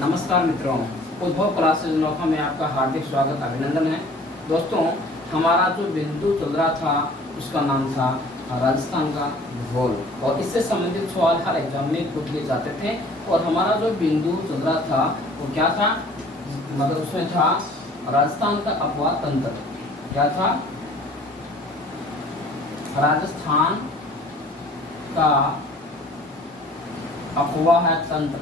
नमस्कार मित्रों, उद्भव क्लासेज नौका में आपका हार्दिक स्वागत अभिनंदन है। दोस्तों, हमारा जो बिंदु चल रहा था उसका नाम था राजस्थान का भूगोल और इससे संबंधित सवाल हर एग्जाम में पूछ लिए जाते थे। और हमारा जो बिंदु चल रहा था वो क्या था, मतलब उसमें था राजस्थान का अपवाह तंत्र। क्या था? राजस्थान का अपवाह तंत्र।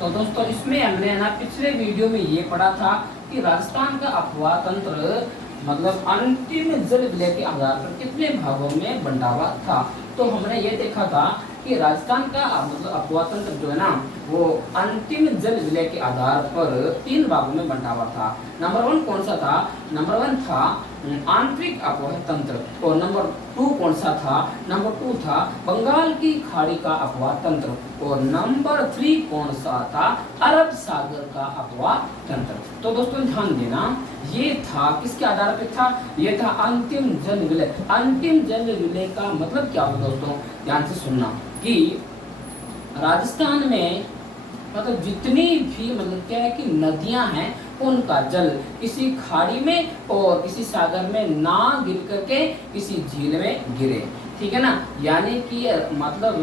तो दोस्तों, इसमें हमने ना पिछले वीडियो में ये पढ़ा था कि राजस्थान का अपवाह तंत्र मतलब अंतिम जल विलय के आधार पर कितने भागों में बंटा हुआ था। तो हमने ये देखा था कि राजस्थान का मतलब अपवाह तंत्र जो है ना वो अंतिम जल विलय के आधार पर 3 भागों में बंटा हुआ था। नंबर 1 कौन सा था? नंबर 1 था आंतरिक अपवाह तंत्र। और नंबर 2 कौन सा था? नंबर 2 था बंगाल की खाड़ी का अपवाह तंत्र। और नंबर 3 कौन सा था? अरब सागर का अपवाह तंत्र। तो दोस्तों ध्यान देना, ये था किसके आधार पर था? ये था अंतिम जल विलय। अंतिम जल विलय का मतलब क्या होगा दोस्तों? ध्यान से सुनना कि राजस्थान में मतलब जितनी भी मतलब क्या है कि नदियां हैं उनका जल किसी खाड़ी में और किसी सागर में ना गिर करके किसी झील में गिरे। ठीक है ना? यानी कि मतलब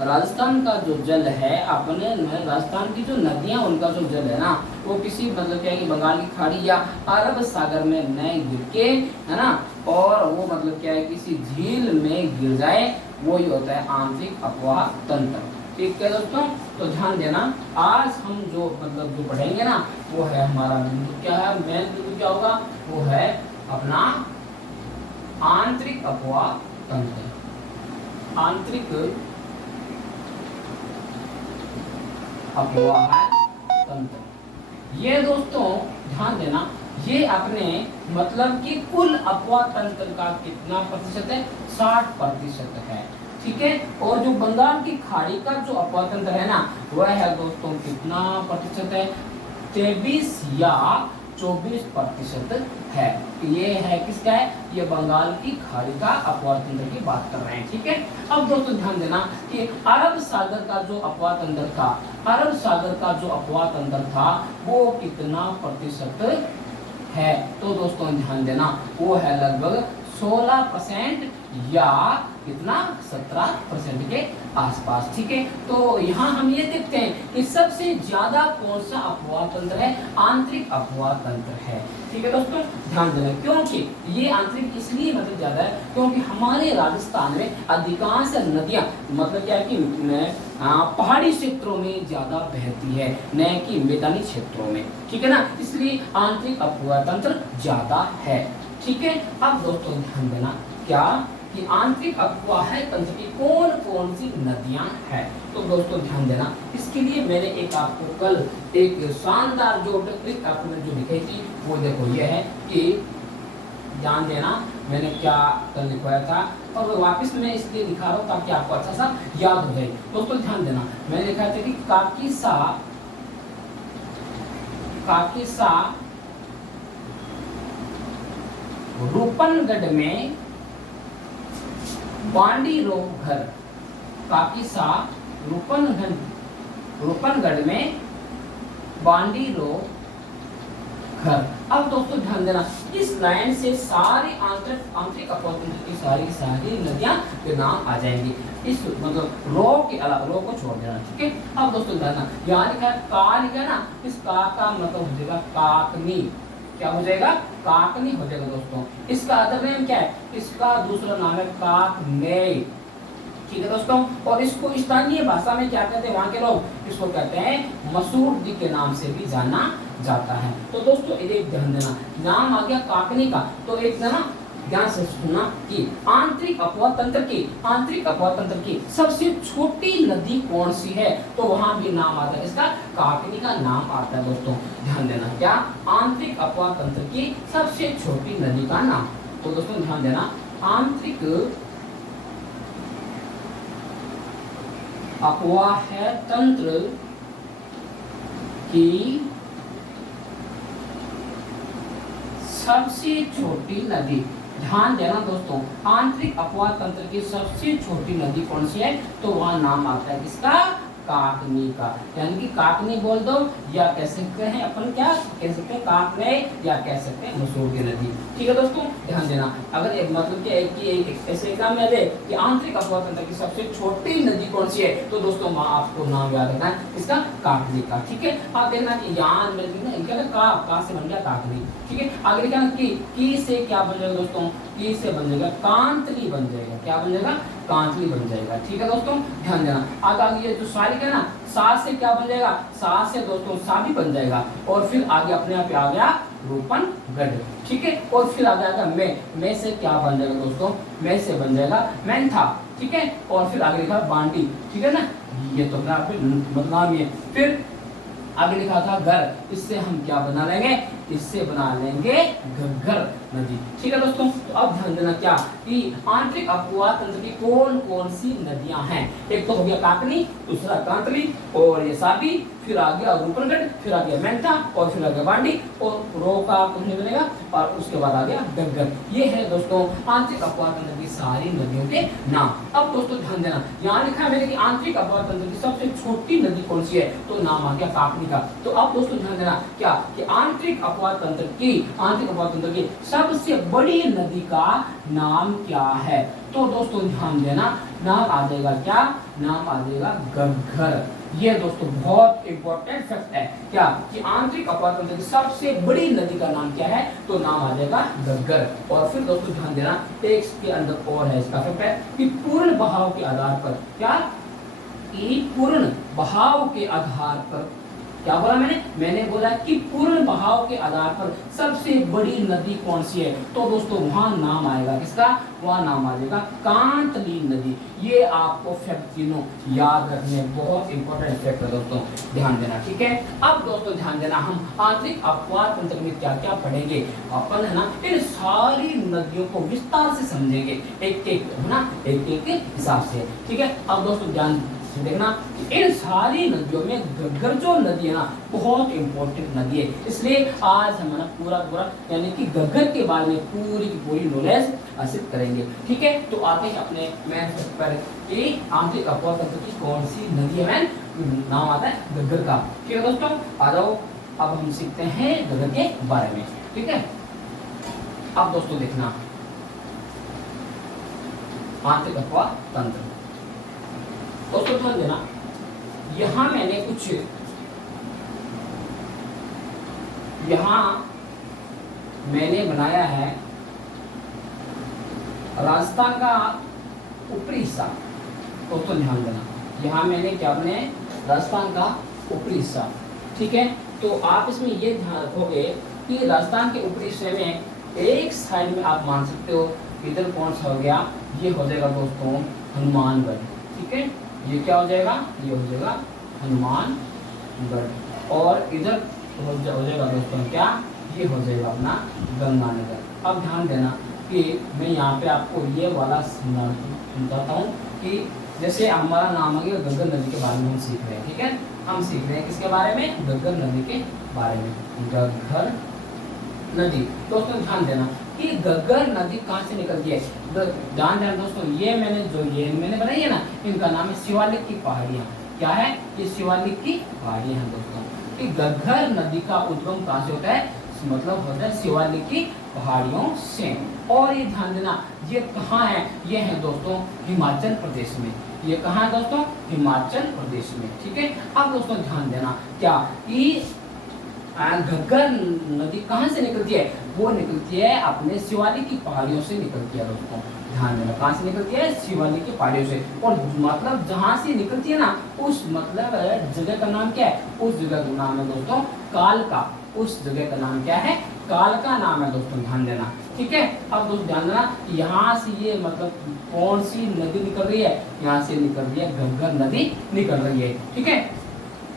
राजस्थान का जो जल है, अपने राजस्थान की जो नदियां उनका जो जल है ना वो किसी मतलब क्या है कि बंगाल की खाड़ी या अरब सागर में न गिर के, है ना, और वो मतलब क्या है किसी झील में गिर जाए, वो ही होता है आंतरिक अपवाह तंत्र। ठीक है दोस्तों, तो ध्यान देना, आज हम जो मतलब जो पढ़ेंगे ना वो है हमारा बिंदु क्या है, मेन बिंदु क्या होगा, वो है अपना आंतरिक अपवाह तंत्र। आंतरिक अपवाह तंत्र ये दोस्तों ध्यान देना, ये अपने मतलब कि कुल अपवाह तंत्र का कितना प्रतिशत है? 60% है। ठीक है, और जो बंगाल की खाड़ी का जो अपवाह तंत्र है ना वह है दोस्तों कितना प्रतिशत है? 23 या 24% है। ये है किसका है? ये बंगाल की खाड़ी का अपवाह तंत्र की बात कर रहे हैं। ठीक है, अब दोस्तों ध्यान देना कि अरब सागर का जो अपवाह तंत्र था, अरब सागर का जो अपवाह तंत्र था वो कितना प्रतिशत है? तो दोस्तों ध्यान देना, वो है लगभग 16% या कितना 17% के आसपास। ठीक है, तो यहाँ हम ये देखते हैं कि सबसे ज्यादा कौन सा अपवाह तंत्र है? आंतरिक अपवाह तंत्र है। ठीक है दोस्तों, ध्यान देना, क्योंकि ये आंतरिक इसलिए मतलब ज्यादा है क्योंकि हमारे राजस्थान में अधिकांश नदियां मतलब क्या है कि पहाड़ी क्षेत्रों में ज्यादा बहती है, न कि मैदानी क्षेत्रों में। ठीक है ना, इसलिए आंतरिक अपवाह तंत्र ज्यादा है। ठीक है, अब दोस्तों ध्यान देना क्या कि आंतरिक अपवाह तंत्र की कौन कौन सी नदियां हैं। तो दोस्तों ध्यान देना, इसके लिए मैंने एक आपको कल एक शानदार जो ट्रिक आपको जो दिखाई थी वो देखो, ये है कि ध्यान देना मैंने क्या कल लिखवाया था और वापस मैं इसलिए दिखा रहा हूँ ताकि आपको अच्छा सा याद हो जाए। दोस्तों ध्यान देना, मैंने लिखा था कि काकीसा रूपनगढ़ में बांडी रोग घर। काकीसा रूपनगढ़ में बांडी रोग घर। अब दोस्तों ध्यान देना, इस लाइन से सारे आंतरिक अपवाह तंत्र की सारी नदियां के नाम आ जाएंगे, इस मतलब रो के अलावा, रो को छोड़ देना। ठीक है, अब दोस्तों ध्यान देना, यहाँ लिखा है का, लिखा है ना, इस का मतलब हो जाएगा काकनी। क्या हो जाएगा? काकनी हो जाएगा दोस्तों। इसका अदर नेम क्या है? इसका दूसरा नाम है काकनेय। ठीक है दोस्तों, और इसको स्थानीय भाषा में क्या कहते हैं वहां के लोग? इसको कहते हैं मसूरदी के नाम से भी जाना जाता है। तो दोस्तों एक ध्यान देना, नाम आ गया काकनी का, तो एक ना ध्यान से सुनना कि आंतरिक अपवाह तंत्र की सबसे छोटी नदी कौन सी है? तो वहां भी नाम आता है, इसका काकनी का नाम आता है। दोस्तों ध्यान देना, क्या? आंतरिक अपवाह तंत्र की सबसे छोटी नदी का नाम। तो दोस्तों ध्यान देना, आंतरिक अपवाह तंत्र की सबसे छोटी नदी। ध्यान देना दोस्तों, आंतरिक अपवाह तंत्र की सबसे छोटी नदी कौन सी है? तो वहां नाम आता है किसका? काकनी का, यानी कि काकनी बोल दो या कह सकते हैं अपन क्या कह सकते हैं काकने या कह सकते हैं मसूर की नदी। ठीक है दोस्तों, ध्यान देना। अगर एक मतलब क्या है कि एक ऐसे एग्जाम में दे कि आंतरिक अपवाह तंत्र की सबसे छोटी नदी कौन सी है, तो दोस्तों आपको नाम याद रखना है इसका काकनी का। ठीक है, आप देखना कि यान में क्या का से बन गया काकनी। ठीक है, आगे क्या की से क्या बन जाएगा दोस्तों, की से बन जाएगा कांतली बन जाएगा। क्या बन जाएगा, कांतली बन जाएगा। ठीक है दोस्तों, ध्यान देना। आगे ये जो सारिक है ना, सा से क्या बन जाएगा, सा से दोस्तों सा भी बन जाएगा, और फिर आगे अपने आप आ गया रूपन गढ़। ठीक है, और फिर आ जाएगा मैं से क्या बन जाएगा दोस्तों, मैं से बन जाएगा मैंथा। ठीक है, और फिर आगे लिखा बांडी। ठीक है ना, ये तो मतलब ये फिर आगे लिखा था घर, इससे हम क्या बना लेंगे, इससे बना लेंगे घग्गर नदी। ठीक है दोस्तों, तो अब ध्यान देना क्या कि आंतरिक अपवाह तंत्र की कौन कौन सी नदियां हैं। एक तो हो गया काकनी, दूसरा कांतली, और ये साबी, फिर आ गया रूपनगढ़, फिर आ गया मेंढा, और फिर आ गया बांडी, और रो का कुछ नहीं बनेगा, और उसके बाद आ गया घग्गर। ये है दोस्तों आंतरिक अपवाह तंत्र की सारी नदियों के नाम। अब दोस्तों ध्यान देना, यहाँ लिखा है मैंने कि आंतरिक अपवाह तंत्र की सबसे छोटी नदी कौन सी है, तो नाम आ गया काकनी का। तो अब दोस्तों ध्यान देना क्या कि आंतरिक अपवाह तंत्र की सबसे बड़ी नदी का नाम क्या है, तो दोस्तों ध्यान देना, नाम आ जाएगा क्या, नाम आ जाएगा घग्गर। ये दोस्तों बहुत इंपॉर्टेंट फैक्ट है क्या कि आंतरिक अपवाह तंत्र की सबसे बड़ी नदी का नाम क्या है, तो नाम आ जाएगा घग्गर। और फिर दोस्तों ध्यान देना, एक के अंदर और है इसका फैक्ट है कि पूर्ण बहाव के आधार पर, क्या कि पूर्ण बहाव के आधार पर, क्या बोला मैंने बोला कि पूर्ण बहाव के आधार पर सबसे बड़ी नदी कौन सी है, तो दोस्तों वहां नाम आएगा किसका, वहां नाम आ जाएगा कांतली नदी। ये आपको फैक्ट तीनों याद रखने, बहुत इंपॉर्टेंट फैक्ट है दोस्तों, ध्यान देना। ठीक है, अब दोस्तों ध्यान देना, हम आंतरिक अपवाह तंत्र में क्या क्या पढ़ेंगे अपन, है ना, इन सारी नदियों को विस्तार से समझेंगे, एक एक है ना, एक एक हिसाब से। ठीक है, अब दोस्तों ध्यान देखना, इन सारी नदियों में घग्गर जो नदी है ना, बहुत इंपॉर्टेंट नदी है, इसलिए आज हम ना पूरा यानी कि घग्गर के बारे में पूरी की पूरी नॉलेज हासिल करेंगे। ठीक है, तो आते हैं अपने मेन पर कि आंतरिक अपवाह तंत्र की कौन सी नदी है, नाम आता है घग्गर का। ठीक है दोस्तों, आ जाओ, अब हम सीखते हैं घग्गर के बारे में। ठीक है, अब दोस्तों देखना आंतरिक अपवाह तंत्र, दोस्तों ध्यान देना, यहां मैंने कुछ बनाया है राजस्थान का ऊपरी हिस्सा। दोस्तों ध्यान देना, यहां मैंने क्या बने राजस्थान का ऊपरी हिस्सा। ठीक है, तो आप इसमें ये ध्यान रखोगे कि राजस्थान के ऊपरी हिस्से में एक साइड में आप मान सकते हो इधर कौन सा हो गया, ये हो जाएगा दोस्तों हनुमानगढ़। ठीक है, ये क्या हो जाएगा, ये हो जाएगा हनुमानगढ़, और इधर हो जाएगा दोस्तों क्या, ये हो जाएगा अपना गंगानगर। अब ध्यान देना कि मैं यहाँ पे आपको ये वाला समझाता हूँ कि जैसे हमारा नाम आ गया घग्गर नदी के बारे में हम सीख रहे हैं। ठीक है, हम सीख रहे हैं किसके बारे में, घग्गर नदी के बारे में। घग्गर नदी, दोस्तों ध्यान देना कि घग्गर नदी कहाँ से निकलती है, ध्यान देना दोस्तों, ये मैंने बनाई है ना, इनका नाम है शिवालिक की पहाड़ियाँ। क्या है, ये शिवालिक की पहाड़ियाँ हैं दोस्तों। कि घग्गर नदी का उद्गम कहाँ से होता है, मतलब होता है शिवालिक की पहाड़ियों से। और ये ध्यान देना, ये कहाँ है, ये है दोस्तों हिमाचल प्रदेश में। ये कहाँ है दोस्तों, हिमाचल प्रदेश में। ठीक है, अब दोस्तों ध्यान देना क्या कि घग्गर नदी कहाँ से निकलती है, वो निकलती है अपने शिवालिक की पहाड़ियों से निकलती है दोस्तों। ध्यान देना, कहाँ से निकलती है, शिवालिक की पहाड़ियों से। और मतलब जहाँ से निकलती है ना, उस मतलब जगह का नाम क्या है, उस जगह का नाम है दोस्तों कालका। उस जगह का नाम क्या है, कालका नाम है दोस्तों, ध्यान देना। ठीक है, अब दोस्तों ध्यान देना, यहाँ से ये मतलब कौन सी नदी निकल रही है, यहाँ से निकल रही है घग्गर नदी निकल रही है। ठीक है,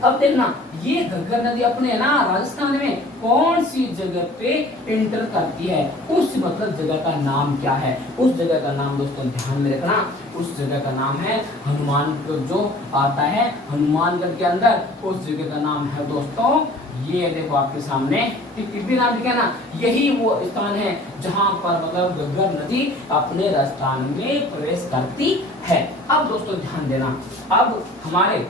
अब देखना, ये घग्गर नदी अपने ना राजस्थान में कौन सी जगह पे इंटर करती है, उस मतलब जगह का नाम क्या है, उस जगह का नाम दोस्तों ध्यान में रखना, उस जगह का नाम है हनुमान, जो आता है हनुमानगढ़ के अंदर, उस जगह का नाम है दोस्तों, ये देखो आपके सामने टिब्बी नाम लिखा ना, यही वो स्थान है जहां पर मतलब घग्गर नदी अपने राजस्थान में प्रवेश करती है। अब दोस्तों ध्यान देना, अब हमारे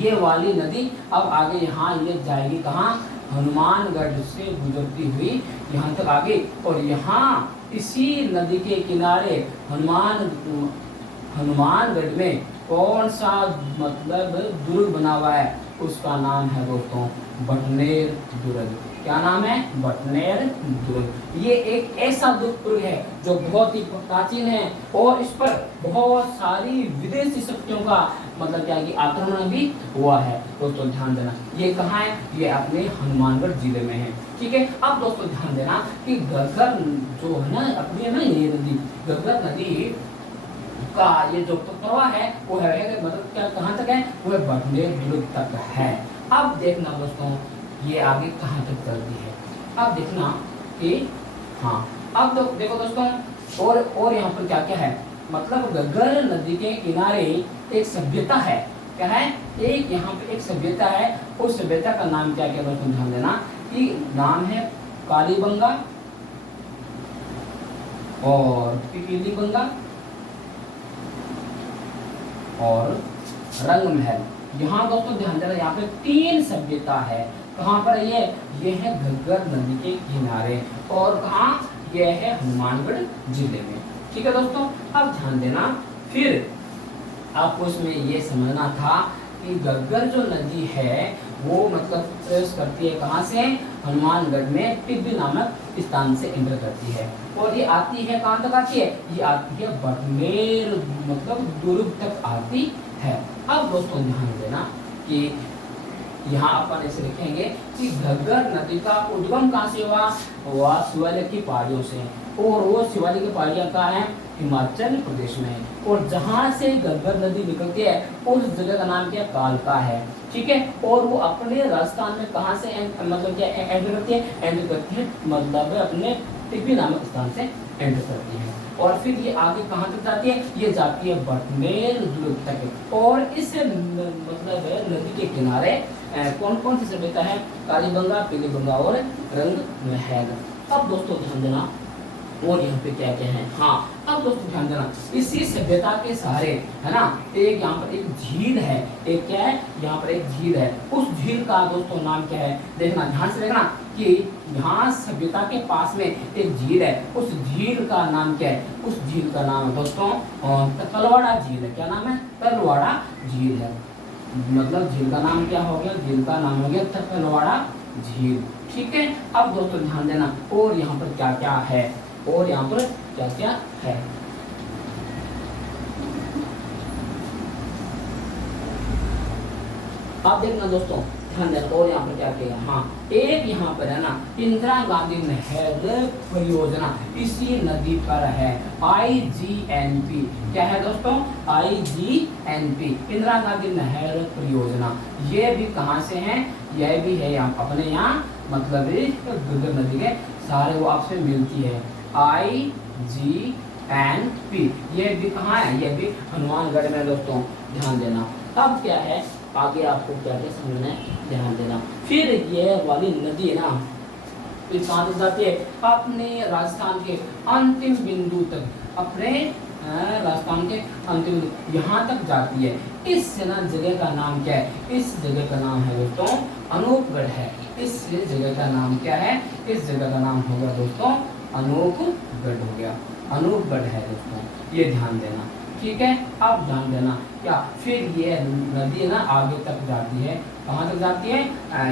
ये वाली नदी अब आगे यहाँ ये जाएगी कहाँ, हनुमानगढ़ से गुजरती हुई यहाँ तक आगे, और यहाँ इसी नदी के किनारे हनुमानगढ़ में कौन सा मतलब दुर्ग बना हुआ है, उसका नाम है दोस्तों बटनेर दुर्ग। क्या नाम है, बटनेर दुर्ग। ये एक ऐसा दुर्ग है जो बहुत ही प्राचीन है और इस पर बहुत सारी विदेशी शक्तियों का मतलब क्या है कि आक्रमण भी हुआ है। दोस्तों ध्यान देना, ये कहाँ है, ये अपने हनुमानगढ़ जिले में है। ठीक है, अब दोस्तों ध्यान देना कि घग्गर जो है ना अपनी है ना ये नदी, घग्गर नदी का ये जो प्रवाह है वो है मतलब क्या कहाँ तक है, वो है बटनेर दुर्ग तक है। अब देखना दोस्तों ये आगे कहाँ तक चलती है, अब देखना कि हाँ, अब देखो दोस्तों और यहाँ पर क्या क्या है, मतलब घग्गर नदी के किनारे एक सभ्यता है। क्या है, एक यहाँ पे एक सभ्यता है, उस सभ्यता का नाम क्या क्या दोस्तों ध्यान देना कि नाम है कालीबंगा और पीलीबंगा और रंगमहल। यहाँ दोस्तों ध्यान देना, यहाँ पे 3 सभ्यता है। कहाँ पर ये है घग्गर नदी के किनारे, और कहाँ ये है हनुमानगढ़ जिले में। ठीक है दोस्तों, अब ध्यान देना, फिर आपको इसमें ये समझना था कि घग्गर जो नदी है वो मतलब प्रवेश करती है कहाँ से, हनुमानगढ़ में टिब्बी नामक स्थान से एंटर करती है, और ये आती है कहाँ तक आती है, ये आती है बटनेर मतलब दुर्ग तक आती है। अब दोस्तों ध्यान देना कि यहाँ अपन ऐसे लिखेंगे कि घग्गर नदी का उद्गम कहाँ से हुआ शिवालिक की पहाड़ियों से, और वो शिवालिक की पहाड़ियाँ कहाँ है, हिमाचल प्रदेश में, और जहाँ से घग्गर नदी निकलती है उस जगह का नाम क्या, कालका है। ठीक है, और वो अपने राजस्थान में कहाँ से मतलब क्या एंटर करती है, एंटर करती है मतलब अपने टिब्बी नामक स्थान से एंटर करती है, और फिर ये आगे कहाँ तक जाती है, ये जाती है बटनेर दुर्ग तक। और इस मतलब नदी के किनारे कौन कौन सी सभ्यता है, कालीबंगा, पीलीबंगा और रंगमहल। अब दोस्तों ध्यान देना और यहाँ पे क्या क्या है, हाँ अब दोस्तों ध्यान देना, इसी सभ्यता के सहारे है ना एक यहाँ पर एक झील है, एक क्या है यहाँ पर एक झील है, उस झील का दोस्तों नाम क्या है, देखना ध्यान से देखना कि यहाँ सभ्यता के पास में एक झील है, उस झील का नाम क्या है, उस झील का नाम है दोस्तों तलवाड़ा झील है। क्या नाम है, तलवाड़ा झील है, मतलब झील का नाम क्या हो गया, झील का नाम हो गया तलवाड़ा झील। ठीक है, अब दोस्तों ध्यान देना और यहाँ पर क्या क्या है, और यहाँ पर क्या क्या है, आप देखना दोस्तों ध्यान देना, और यहाँ पर क्या किया, हाँ एक यहाँ पर है ना इंदिरा गांधी नहर परियोजना इसी नदी पर है, IGNP। क्या है दोस्तों, IGNP इंदिरा गांधी नहर परियोजना। ये भी कहाँ से है, यह भी है यहाँ अपने यहाँ मतलब घग्गर नदी के सारे वो आपसे मिलती है, IGNP। ये भी कहाँ है, ये भी हनुमानगढ़ में दोस्तों ध्यान देना। अब क्या है आगे आपको क्या क्या समझना है, ध्यान देना। फिर ये वाली नदी है ना फिर कहाँ तक जाती है, अपने राजस्थान के अंतिम बिंदु तक, अपने राजस्थान के अंतिम यहाँ तक जाती है। इस ना जगह का नाम क्या है, इस जगह का नाम है दोस्तों अनूपगढ़ है। इस जगह का नाम क्या है, इस जगह का नाम होगा दोस्तों अनूपगढ़ हो गया, अनूपगढ़ है दोस्तों, ये ध्यान देना। ठीक है, अब ध्यान देना क्या, फिर ये नदी ना आगे तक जाती है, कहाँ तक जाती है,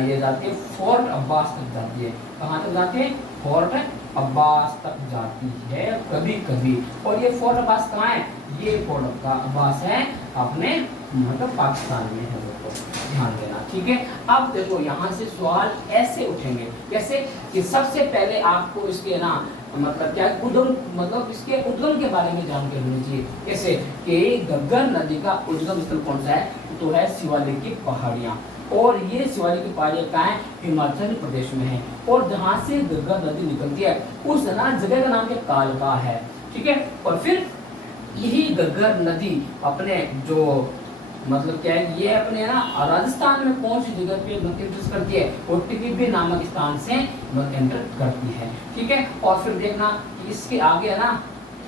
ये जाती है फोर्ट अब्बास तक जाती है। कहाँ तक जाती है, फोर्ट अब्बास तक जाती है कभी कभी। और ये फोर्ट अब्बास कहाँ है, ये फोर्ट अब्बास है अपने मतलब पाकिस्तान में है दोस्तों, ध्यान देना। ठीक है, अब देखो यहाँ से सवाल ऐसे उठेंगे, कैसे कि सबसे पहले आपको इसके ना मतलब क्या उद्गम मतलब इसके उद्गम के बारे में जानकारी होनी चाहिए। कैसे कि घग्गर नदी का उद्गम स्थल कौन सा है, तो है शिवालिक की पहाड़ियाँ, और ये शिवालिक की पहाड़ियाँ कहाँ है, हिमाचल प्रदेश में है, और जहाँ से घग्गर नदी निकलती है उस ना जगह का नाम क्या, कालका है। ठीक है, और फिर यही घग्गर नदी अपने जो मतलब क्या है, ये अपने ना राजस्थान में कौन सी जगह पे एंटर करती है, वो टिब्बी नामक स्थान से एंटर करती है। ठीक है, और फिर देखना इसके आगे है ना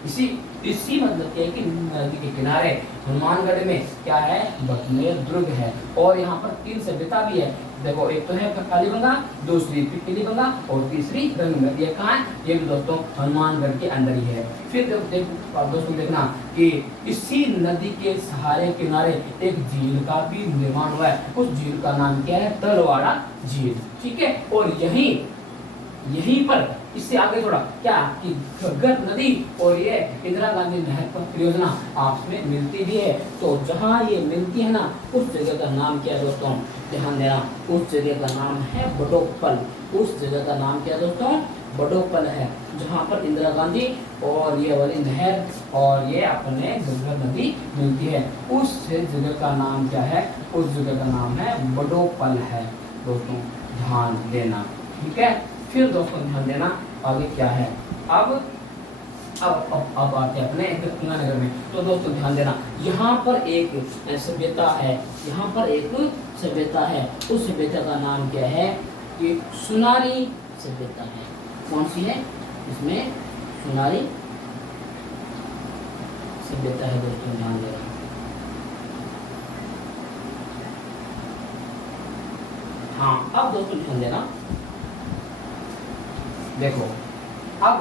इसी इसी मतलब क्या है कि नदी के किनारे हनुमानगढ़ में क्या है, बटनेर दुर्ग है। और यहाँ पर 3 सभ्यता भी है। देखो एक तो है कालीबंगा, दूसरी पिपीलीबंगा और तीसरी गंगा। ये कहाँ है, ये भी दोस्तों हनुमानगढ़ के अंदर ही है। फिर दोस्तों देखना कि इसी नदी के सहारे किनारे एक झील का भी निर्माण हुआ है। उस झील का नाम क्या है, तलवाड़ा झील। ठीक है, और यहीं पर इससे आगे थोड़ा क्या कि घग्गर नदी और ये इंदिरा गांधी नहर परियोजना आपस में मिलती भी है। तो जहाँ ये मिलती है ना, उस जगह का नाम क्या है दोस्तों, ध्यान देना, उस जगह का नाम है बडोपल। उस जगह का नाम क्या है दोस्तों, बडोपल है, जहाँ पर इंदिरा गांधी और ये वाली नहर और ये अपने घग्गर नदी मिलती है। उस जगह का नाम क्या है, उस जगह का नाम है बडोपल है दोस्तों, ध्यान देना। ठीक है, फिर दोस्तों ध्यान देना आगे क्या है। अब आते हैं अपने गंगानगर में। तो दोस्तों ध्यान देना, यहाँ पर एक सभ्यता है, यहाँ पर एक सभ्यता है। उस सभ्यता का नाम क्या है, कि सुनारी सभ्यता है। कौन सी है, इसमें सुनारी सभ्यता है दोस्तों, ध्यान देना। हाँ, अब दोस्तों ध्यान देना, देखो अब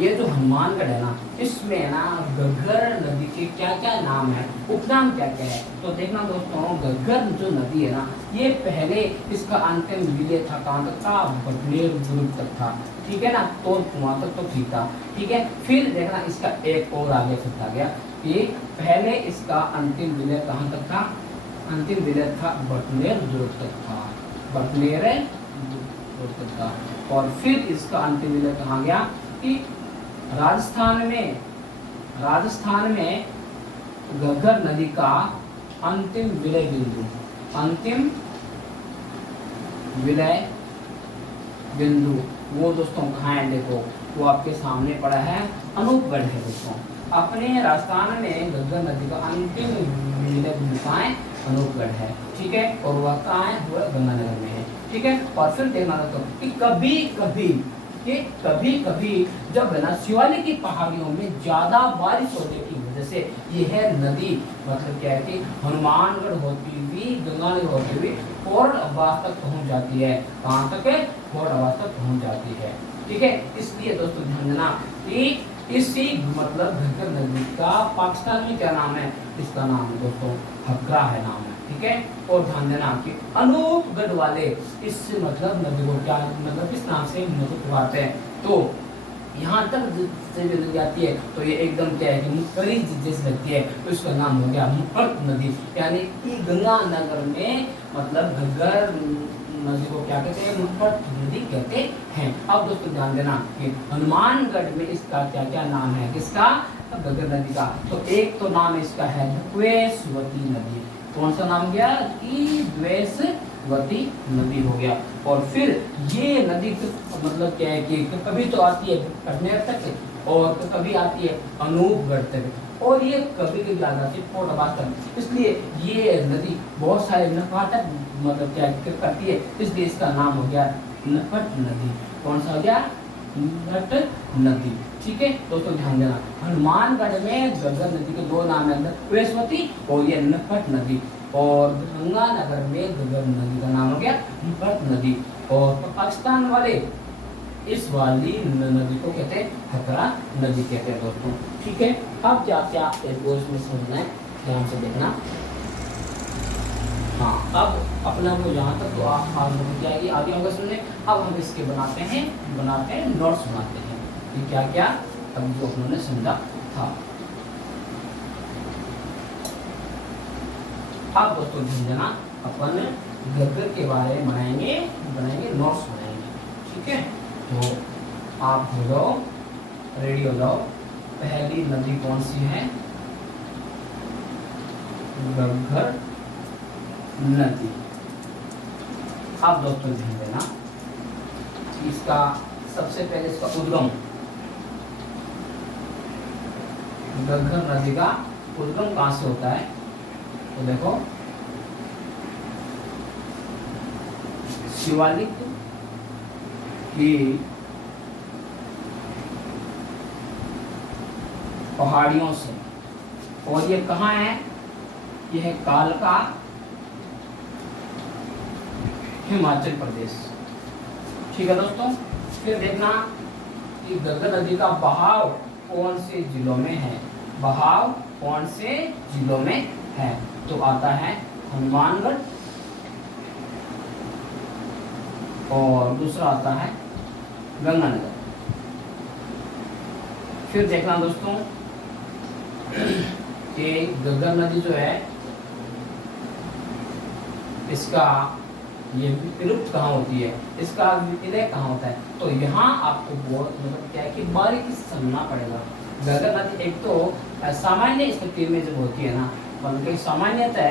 ये जो हनुमानगढ़ है ना, इसमें ना घग्गर नदी के क्या क्या नाम है, उपनाम क्या क्या है। तो देखना दोस्तों, घग्गर जो नदी है ना, ये पहले इसका अंतिम विलय था कहाँ तक था, बटनेर दुर्ग तक था। ठीक है ना, तो वहाँ तक तो ठीक था। ठीक है, फिर देखना इसका एक और आगे फिर आ गया कि पहले इसका अंतिम विलय कहाँ तक था, अंतिम विलय था बटनेर दुर्ग तक था, बटनेर दुर्ग तक था। और फिर इसका अंतिम विलय कहाँ गया कि राजस्थान में घग्गर नदी का अंतिम विलय बिंदु, अंतिम विलय बिंदु वो दोस्तों कहाँ है, देखो वो आपके सामने पड़ा है, अनूपगढ़ है दोस्तों। अपने राजस्थान में घग्गर नदी का अंतिम विलय बिंदु कहाँ है, अनूपगढ़ है। ठीक है, और वह कहाँ है, वह गंगानगर में है। ठीक है, और फिर देखना दोस्तों कि कभी कभी जब ना शिवालिक की पहाड़ियों में ज्यादा बारिश होने की वजह से यह नदी मतलब क्या है कि हनुमानगढ़ होती हुई, गंगानगर होती हुई फोर्ट आवास तक पहुंच जाती है। कहाँ तक है, फोर्ट आवास तक पहुंच जाती है। ठीक है, इसलिए दोस्तों ध्यान देना कि इसी मतलब घग्गर नदी का पाकिस्तान में क्या नाम है, इसका नाम दोस्तों हकरा है, नाम है। ठीक है, और ध्यान देना कि अनूपगढ़ वाले इस मतलब नदी को क्या मतलब किस नाम से नदी पुकारते हैं। तो यहाँ तक से नदी आती है तो ये एकदम क्या है कि मुक्करी जैसे लगती है, तो इसका नाम हो गया मुक्कट नदी। यानी कि गंगानगर में मतलब घग्गर नदी को क्या कहते हैं, मुक्कट नदी कहते हैं। अब दोस्तों ध्यान देना कि हनुमानगढ़ में इसका क्या क्या नाम है, किसका, घग्गर नदी का। तो एक तो नाम इसका है द्वेषवती नदी। कौन सा नाम गया कि द्वेषवती नदी हो गया। और फिर ये नदी मतलब क्या है कि कभी तो आती है बटनेर तक और कभी आती है अनूपगढ़ तक, और ये कभी कभी आ जाती है फोर्ट आवास तक। इसलिए ये नदी बहुत सारे नफाटक मतलब क्या करती है, इसलिए इसका नाम हो गया नफट नदी। कौन सा हो गया, नट नदी। ठीक है दोस्तों ध्यान देना, हनुमानगढ़ में घग्गर नदी के दो नाम है, द्वेषवती और ये नफट नदी। और गंगानगर में घग्गर नदी का नाम हो गया नफट नदी। और पाकिस्तान वाले इस वाली नदी को कहते हैं हकरा नदी कहते हैं दोस्तों। ठीक है, अब क्या क्या इसको इसमें समझना है, ध्यान से देखना। हाँ, अब अपना वो यहाँ तक तो आप जाएगी, आगे होगा सुनने। अब हम इसके बनाते हैं नोट्स बनाते हैं कि क्या क्या अब जो उन्होंने समझा था। अब दोस्तों ध्यान देना, अपन घग्गर के बारे में बनाएंगे नोट्स बनाएंगे। ठीक है, तो आप हो जाओ रेडी हो जाओ। पहली नदी कौन सी है, घग्गर नदी। अब दोस्तों ध्यान देना, इसका सबसे पहले इसका उद्गम, घग्गर नदी का उद्गम कहाँ से होता है, तो देखो शिवालिक की पहाड़ियों से। और ये कहाँ है? यह है कालका, हिमाचल प्रदेश। ठीक है दोस्तों, फिर देखना कि घग्गर नदी का बहाव कौन से जिलों में है। बहाव कौन से जिलों में है? तो आता है हनुमानगढ़, और दूसरा आता है गंगानगर। फिर देखना दोस्तों कि घग्गर नदी जो है इसका ये विलुप्त कहाँ होती है, इसका विलय कहाँ होता है। तो यहाँ आपको बहुत मतलब क्या है कि बारीकी से समझना पड़ेगा। घग्गर नदी एक तो सामान्य स्थिति में जब होती है ना, बल्कि सामान्यतः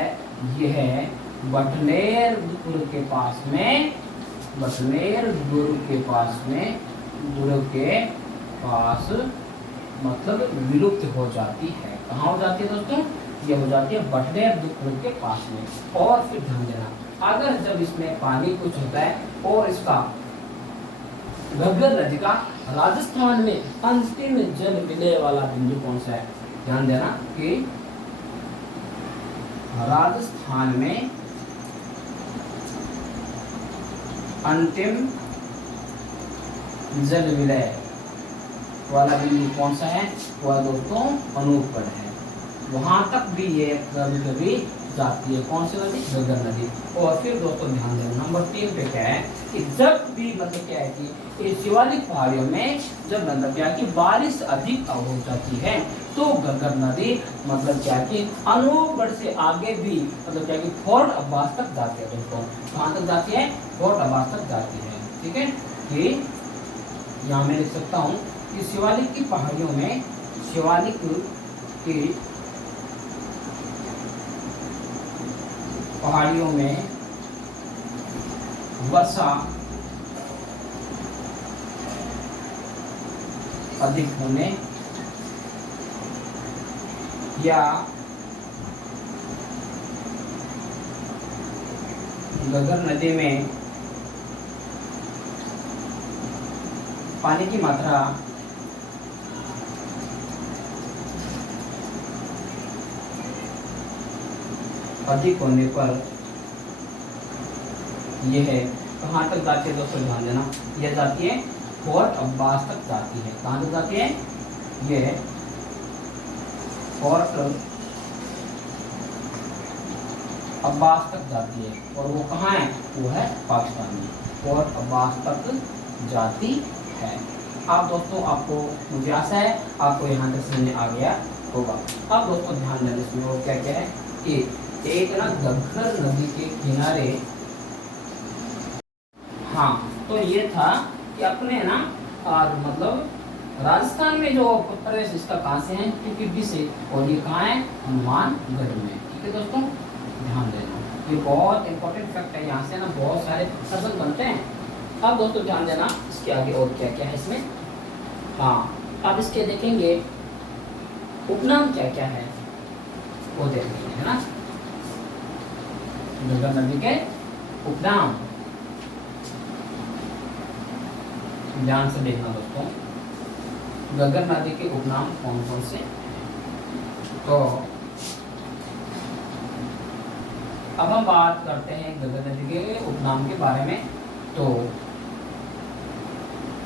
यह है बटनेर दुर्ग के पास में, बटनेर दुर्ग के पास में, दुर्ग के पास मतलब विलुप्त हो जाती है। कहाँ हो जाती है दोस्तों? ये हो जाती है बटनेर दुर्ग के पास में। और फिर ध्यान देना, अगर जब इसमें पानी कुछ होता है और इसका घग्गर नदी का राजस्थान में अंतिम जल विलय वाला बिंदु कौन सा है? ध्यान देना कि राजस्थान में अंतिम जल विलय वाला बिंदु कौन सा है? वह दोस्तों अनूपगढ़ है। वहां तक भी ये कभी कभी जाती है। कौन सी नदी? घग्गर नदी। और फिर दोस्तों ध्यान देना नंबर 3 पे क्या है कि जब भी मतलब क्या है कि शिवालिक पहाड़ियों में जब मतलब क्या है कि बारिश अधिक हो जाती है तो घग्गर नदी मतलब क्या है कि अनूपगढ़ से आगे भी मतलब क्या है कि फोर्ट अब्बास तक जाती है। दोस्तों कहाँ तक जाती है? फोर्ट अब्बास तक जाती है। ठीक है, कि यहाँ मैं लिख सकता हूँ कि शिवालिक की पहाड़ियों में, शिवालिक की पहाड़ियों में वर्षा अधिक होने या घग्गर नदी में पानी की मात्रा अधिक होने पर यह कहाँ तक जाती है दोस्तों? ध्यान देना, यह जाती है फोर्ट अब्बास तक जाती है। कहाँ तक जाती है? यह फोर्ट अब्बास तक जाती है। और वो कहाँ है? वो है पाकिस्तान में। फोर्ट अब्बास तक जाती है। अब दोस्तों आपको, मुझे आशा है आपको यहाँ तक समझ आ गया होगा। अब दोस्तों ध्यान देना इसमें और क्या क्या है कि एक ना घग्गर नदी के किनारे, हाँ तो ये था कि अपने ना और मतलब राजस्थान में जो प्रदेश इसका कहाँ से है? क्योंकि बी से, और ये कहाँ है? हनुमानगढ़ में। ठीक है दोस्तों, ध्यान देना, ये बहुत इंपॉर्टेंट फैक्ट है। यहाँ से ना बहुत सारे प्रश्न बनते हैं। अब दोस्तों ध्यान देना इसके आगे और क्या क्या है इसमें। हाँ, अब इसके देखेंगे उपनाम क्या क्या है वो देखेंगे, है ना। घग्गर नदी के उपनाम ध्यान से देखना दोस्तों, घग्गर नदी के उपनाम कौन कौन से। तो अब हम बात करते हैं घग्गर नदी के उपनाम के बारे में। तो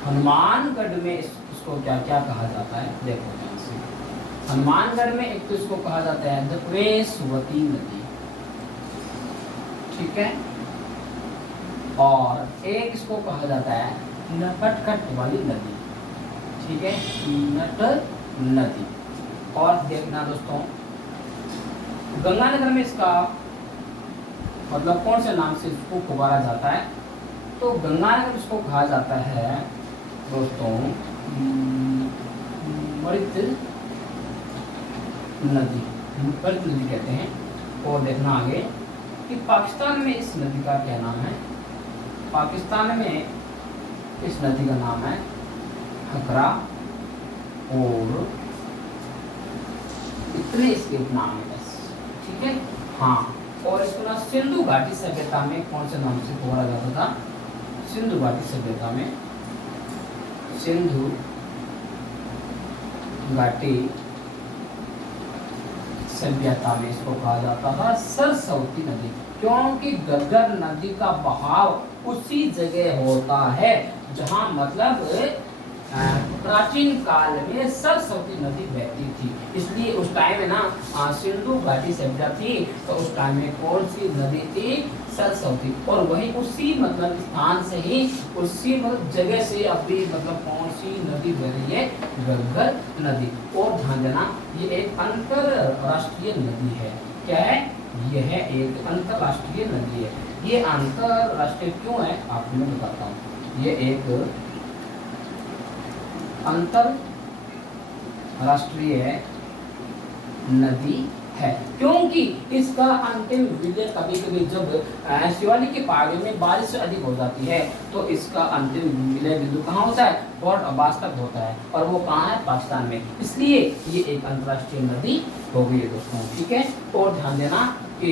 हनुमानगढ़ में इसको क्या क्या कहा जाता है देखो ध्यान से। हनुमानगढ़ में एक तो इसको कहा जाता है दक्वेशवती नदी, ठीक है, और एक इसको कहा जाता है नटखट वाली नदी, ठीक है, नट नदी। और देखना दोस्तों गंगानगर में इसका मतलब कौन से नाम से इसको पुकारा जाता है? तो गंगानगर इसको कहा जाता है दोस्तों मृत नदी, मृत नदी कहते हैं। और देखना आगे कि पाकिस्तान में इस नदी का क्या नाम है। पाकिस्तान में इस नदी का नाम है हकरा, और इतने इसके नाम है बस, ठीक है। हाँ, और इसको ना सिंधु घाटी सभ्यता में कौन से नाम से पुकारा जाता था? सिंधु घाटी सभ्यता में, सिंधु घाटी सभ्यता में इसको कहा जाता था सरस्वती नदी, क्योंकि घग्गर नदी का बहाव उसी जगह होता है जहाँ मतलब प्राचीन काल में सरस्वती नदी बहती थी। इसलिए उस टाइम में ना सिंधु घाटी सभ्यता थी, तो उस टाइम में कौन सी नदी थी? सरस्वती। और वही उसी मतलब स्थान से ही, उसी मतलब जगह से अभी मतलब कौन सी नदी बह रही है? घग्गर नदी। और ध्यान देना, ये एक अंतरराष्ट्रीय नदी है। क्या है? यह एक अंतरराष्ट्रीय नदी है। ये अंतरराष्ट्रीय क्यों है आपको मैं बताता हूँ। ये एक अंतरराष्ट्रीय नदी है क्योंकि इसका अंतिम विलय कभी कभी जब शिवालिक की पहाड़ी में बारिश से अधिक हो जाती है तो इसका अंतिम विलय बिंदु कहाँ होता है? पोर्ट अब्बास तक होता है, और वो कहाँ है? पाकिस्तान में। इसलिए ये एक अंतरराष्ट्रीय नदी हो गई है दोस्तों, ठीक है। और ध्यान देना कि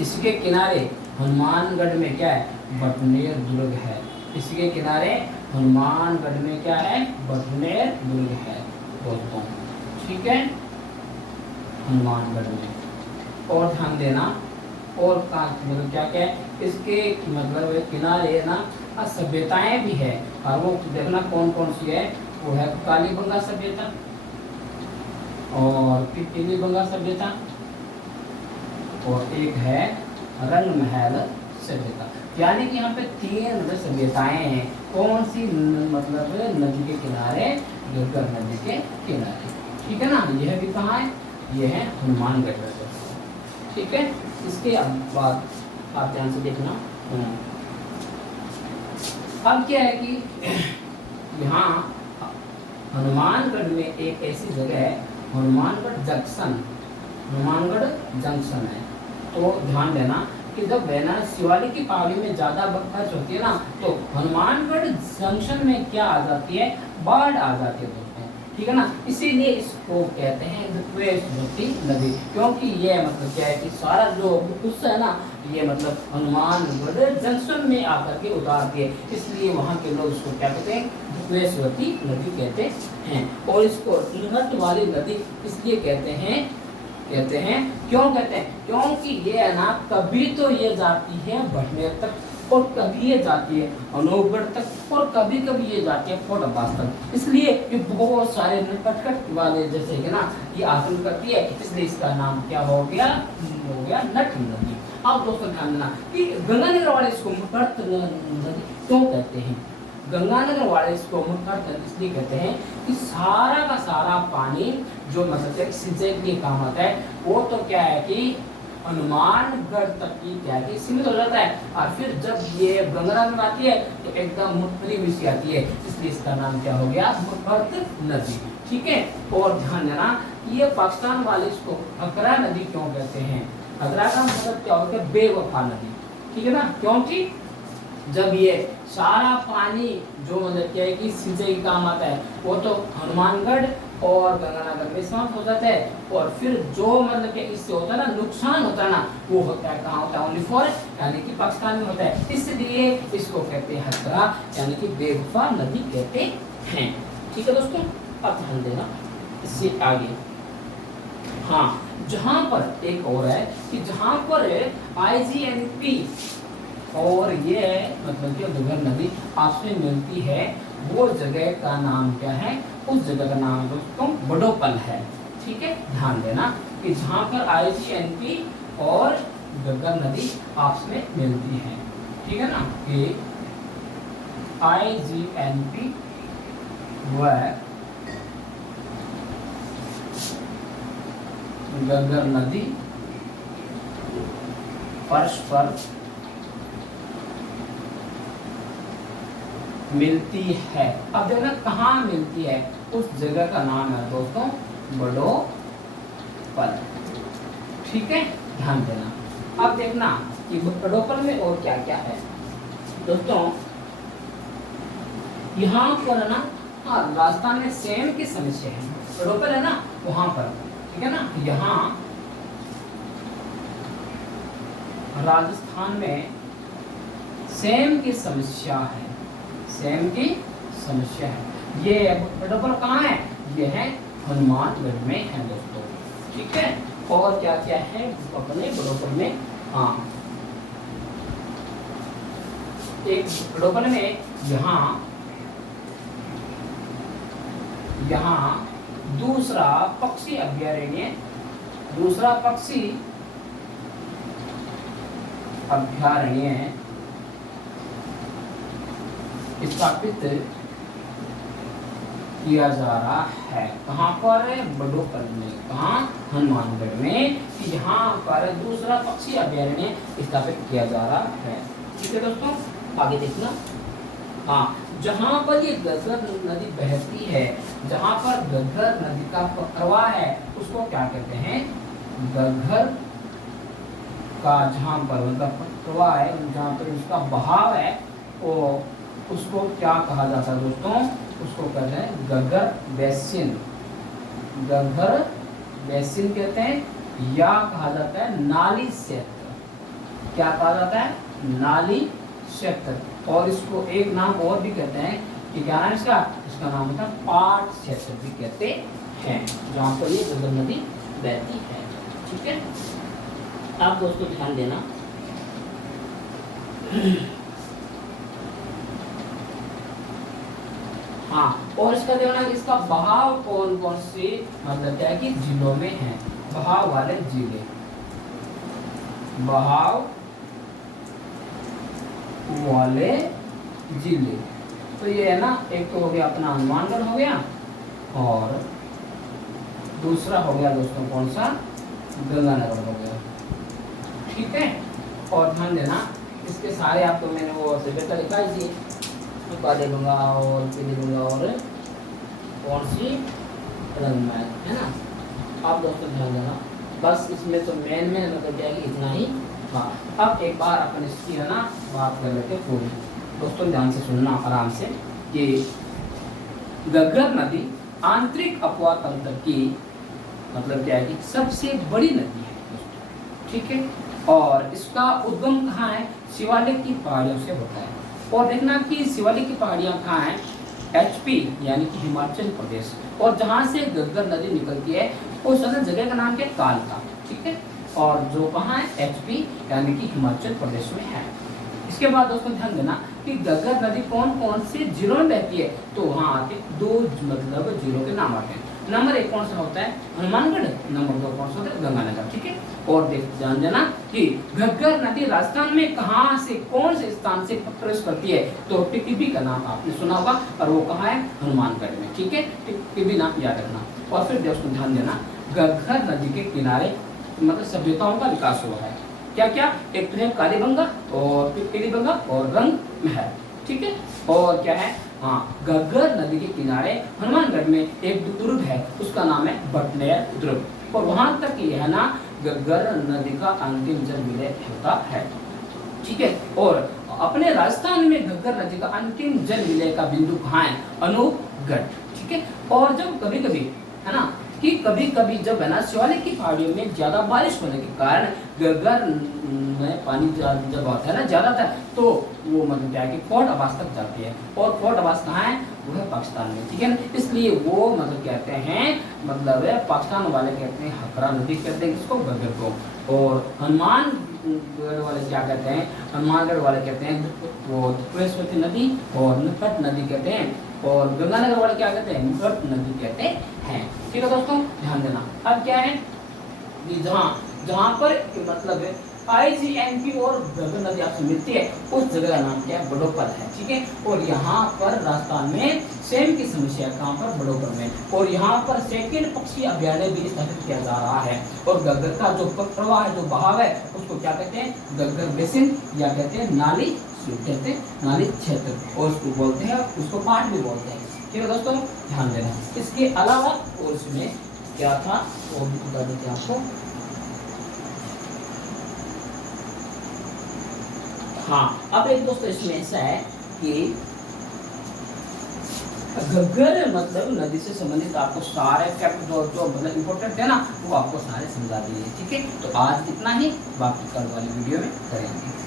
इसके किनारे हनुमानगढ़ में क्या है? बटनेर दुर्ग है। इसके किनारे हनुमानगढ़ में क्या है? बटनेर दुर्ग है दोस्तों, ठीक है, हनुमानगढ़ में। और ध्यान देना, और मतलब क्या क्या है इसके मतलब किनारे ना सभ्यताएं भी है, और वो देखना कौन कौन सी है। वो है कालीबंगा सभ्यता और पिपीलीबंगा सभ्यता, और एक है रंगमहल सभ्यता। यानी कि यहाँ पे 3 सभ्यताएं हैं। कौन सी? मतलब नदी के किनारे, घग्गर नदी के किनारे, ठीक है ना। यह भी कहाँ है? यह है हनुमानगढ़, ठीक है। इसके बाद आप ध्यान से देखना, अब क्या है कि यहाँ हनुमानगढ़ में एक ऐसी जगह है, हनुमानगढ़ जंक्शन, हनुमानगढ़ जंक्शन है। तो ध्यान देना कि जब वैना शिवालिक की पहाड़ी में ज्यादा बरसात होती है ना, तो हनुमानगढ़ जंक्शन में क्या आ जाती है? बाढ़ आ जाती है दोस्तों, ठीक है ना। इसीलिए इसको कहते हैं द्विवेशवती नदी, क्योंकि ये मतलब क्या है कि सारा जो गुस्सा है ना, ये मतलब हनुमानगढ़ जंक्शन में आकर के उतारती है। इसलिए वहाँ के लोग इसको क्या कहते हैं? द्विवेशवती नदी कहते हैं। और इसको नट वाली नदी इसलिए कहते हैं क्यों कहते हैं? क्योंकि ये है ना, कभी तो ये जाती है बटनेर तक, और कभी ये जाती है अनूपगढ़ तक, और कभी कभी ये जाती है पोर्ट अब्बास तक। इसलिए ये बहुत सारे कटकट वाले जैसे कि ना ये आसन करती है, इसलिए इसका नाम क्या हो गया? नट नदी। अब दोस्तों ध्यान देना कि गंगानगर वाले इसको मृत नदी क्यों कहते हैं? गंगानगर वाले इसको मुख्य इसलिए कहते हैं कि सारा का सारा पानी जो मतलब सिंचाई के लिए काम आता है, वो तो क्या है कि हनुमानगढ़ तक की क्या है कि सीमित हो जाता है, और फिर जब ये गंगा में आती है तो एकदम मुख्तलिफ विषय आती है। इसलिए इसका नाम क्या हो गया? मुख्य नदी, ठीक है। और ध्यान देना, ये पाकिस्तान वाले इसको अकरा नदी क्यों कहते हैं? अकरा का मतलब क्या होता है? बेवफा नदी, ठीक है ना। क्योंकि जब ये सारा पानी जो मतलब क्या है कि सिंचाई का काम आता है, वो तो हनुमानगढ़ और गंगानगर में समाप्त हो जाता है, और फिर जो मतलब कि इससे होता है ना नुकसान होता है ना, वो होता है कहाँ होता है? ओनली फॉर यानी कि पाकिस्तान में होता है। इसलिए इसको कहते हैं हकरा, यानी कि बेवफा नदी कहते हैं, ठीक है दोस्तों। अब ध्यान देना इससे आगे, हाँ, जहाँ पर एक और है कि जहाँ पर IGNP और ये मतलब कि घग्गर नदी आपस में मिलती है, वो जगह का नाम क्या है? उस जगह का नाम दोस्तों बड़ोपल है, ठीक है। ध्यान देना कि जहाँ पर IGNP और घग्गर नदी आपस में मिलती है, ठीक है ना, कि IGNP व घग्गर नदी परस्पर मिलती है। अब देखना कहाँ मिलती है, उस जगह का नाम है दोस्तों बड़ोपल, ठीक है, ध्यान देना। अब देखना कि बड़ोपल में और क्या क्या है दोस्तों। यहाँ पर ना, हाँ, राजस्थान में सेम की समस्या है, बड़ोपल है ना वहां पर, ठीक है ना। यहाँ राजस्थान में सेम की समस्या है, सेम की समस्या है। ये बड़ोपल कहाँ है? ये है हनुमानगढ़ में है दोस्तों, ठीक है। और क्या क्या है अपने बड़ोपन में, हाँ एक बड़ोपन में यहाँ दूसरा पक्षी अभयारण्य स्थापित किया जा रहा है। कहाँ पर? बड़ोपन में। कहाँ? हनुमानगढ़ में। यहाँ पर दूसरा पक्षी अभयारण्य स्थापित किया जा रहा है। ठीक है दोस्तों, आगे देखना। हाँ, जहाँ पर ये घग्गर नदी बहती है, जहाँ पर घग्गर नदी का प्रवाह है, उसको क्या कहते हैं? घग्गर का जहाँ पर मतलब प्रवाह है, जहाँ पर उसका बहाव है, वो उसको क्या कहा जाता है दोस्तों? उसको कहते हैं घग्गर बेसिन। घग्गर बेसिन कहते हैं, या कहा जाता है नाली क्षेत्र। क्या कहा जाता है? नाली क्षेत्र। और इसको एक नाम और भी कहते हैं कि क्या नाम इसका? इसका नाम होता है पाट क्षेत्र भी कहते हैं, जहाँ पर ये घग्गर नदी बहती है। ठीक है, आप दोस्तों ध्यान देना। हाँ, और इसका देखना इसका बहाव कौन कौन से मतलब क्या है कि जिलों में है। बहाव वाले जिले, बहाव वाले जिले तो ये है ना, एक तो हो गया अपना हनुमानगढ़ हो गया, और दूसरा हो गया दोस्तों कौन सा? गंगानगर हो गया। ठीक है, और ध्यान देना इसके सारे आपको मैंने वो सभ्यता लिखा थी, काले गंगा और पीली गंगा और कौन सी रंगमय, है ना। आप दोस्तों ध्यान देना, बस इसमें तो मेन में मतलब क्या है कि इतना ही। हाँ, अब एक बार अपन इसकी है ना बात कर लेते हैं पूरी। दोस्तों ध्यान से सुनना आराम से। ये घग्गर नदी आंतरिक अपवाह तंत्र की मतलब क्या है कि सबसे बड़ी नदी है दोस्तों। ठीक है, और इसका उद्गम कहाँ है? शिवालिक की पहाड़ियों से होता है। और देखना कि शिवालिक की पहाड़ियाँ कहाँ हैं? HP यानी कि हिमाचल प्रदेश। और जहाँ से घग्गर नदी निकलती है उस जगह का नाम क्या है? कालका। ठीक है, और जो कहाँ है? HP यानी कि हिमाचल प्रदेश में है। इसके बाद दोस्तों ध्यान देना कि घग्गर नदी कौन कौन से जिलों में बहती है, तो वहाँ आते दो मतलब जिलों के नाम आते हैं। नंबर 1 कौन सा होता है? हनुमानगढ़। नंबर 2 कौन सा होता है? गंगानगर। ठीक है, और ध्यान देना कि घग्गर नदी राजस्थान में कहाँ से कौन से स्थान से प्रवेश करती है, तो टिकबी का नाम आपने सुना होगा, और वो कहाँ है? हनुमानगढ़ में। ठीक है, टिकबी नाम याद रखना। और फिर दोस्तों ध्यान देना घग्गर नदी के किनारे मतलब सभ्यताओं का विकास हुआ है। क्या क्या? एक तो है कालीबंगा और पीलीबंगा और रंग महल। ठीक है, और क्या है? हाँ, घग्गर नदी के किनारे हनुमानगढ़ में एक दुर्ग है, उसका नाम है बटनेर दुर्ग। और वहां तक ये है ना घग्गर नदी का अंतिम जल विलय होता है। ठीक है, और अपने राजस्थान में घग्गर नदी का अंतिम जल विलय का बिंदु कहाँ है? अनूपगढ़। ठीक है, और जब कभी कभी है ना कि कभी कभी जब है ना शिवालिक की पहाड़ियों में ज्यादा बारिश होने के कारण घग्गर में पानी जब आता है ना ज्यादातर, तो वो मतलब क्या है कि फोर्ट अब्बास तक जाती है। और फोर्ट अब्बास कहाँ है? वो है पाकिस्तान में। ठीक है ना, इसलिए वो मतलब कहते हैं मतलब है पाकिस्तान वाले कहते हैं हकरा नदी कहते हैं किसको? घग्गर को। और हनुमानगढ़ वाले क्या कहते हैं? हनुमानगढ़ वाले कहते हैं वो त्रिवेणी नदी और निकट नदी कहते हैं, और गंगानगर वाले क्या कहते हैं? निकट नदी कहते हैं। ठीक है दोस्तों, ध्यान देना। अब क्या है? जहाँ पर मतलब IGNP और घग्गर नदी आपसे मिलती है उस जगह का नाम क्या है? बड़ोपल है। ठीक है, और यहाँ पर राजस्थान में सेम की समस्या कहाँ पर? बड़ोपल में। और यहाँ पर सेकंड पक्षी अभ्यारण्य भी स्थापित किया जा रहा है। और घग्गर का जो प्रवाह है, जो बहाव है, उसको क्या कहते हैं? घग्गर बेसिन या कहते हैं नाली, कहते हैं नाली क्षेत्र, और उसको बोलते हैं, उसको पाट भी बोलते हैं। ठीक है दोस्तों, ध्यान देना। इसके अलावा और इसमें क्या था वो भी बता देते हैं आपको। हाँ, अब एक दोस्तों इसमें ऐसा है कि घग्गर मतलब नदी से संबंधित आपको सारे फैक्ट जो मतलब इम्पोर्टेंट है ना, वो आपको सारे समझा दिए। ठीक है, तो आज इतना ही, बाकी कल वाली वीडियो में करेंगे।